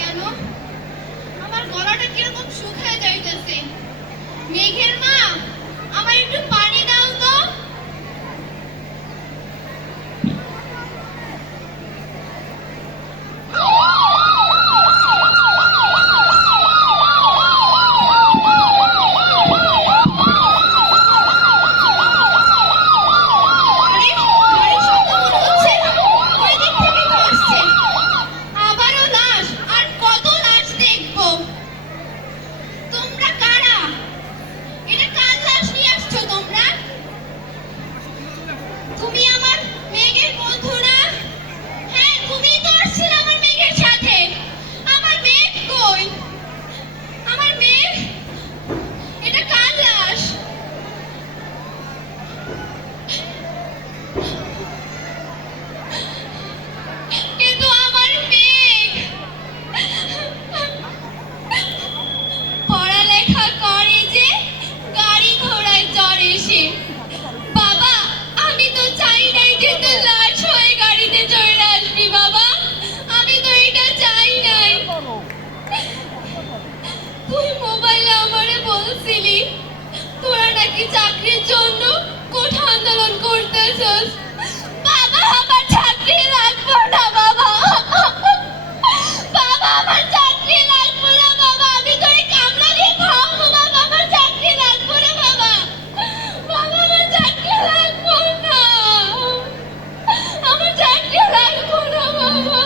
কেন আমার গলাটা কিরকম শুকায় যাইতেছে? মেঘের মা, আমার একটু পানি দাও তো। তোরা নাকি চাকরির জন্য কোঠা আন্দোলন করতেছস। বাবা আমার চাকরি লাগবে না বাবা, বাবা আমার চাকরি লাগবে না বাবা, আমি তোরে কামলা দিয়ে খাওয়াবো বাবা, আমার চাকরি লাগবে না বাবা, বাবা আমার চাকরি লাগবে না, আমার চাকরি লাগবে না বাবা।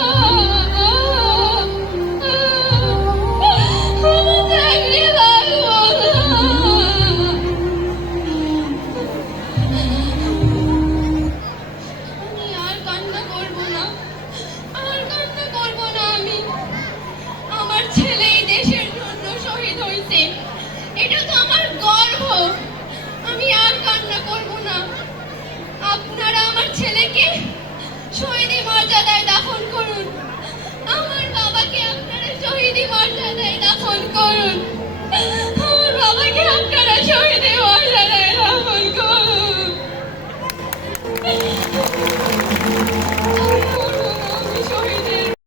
এটা তো আমার গর্ব, আমি আর কান্না করব না। আপনারা আমার ছেলেকে শহীদি মর্যাদায় দাফন করুন, আমার বাবাকে আপনারা শহীদি মর্যাদায় দাফন করুন।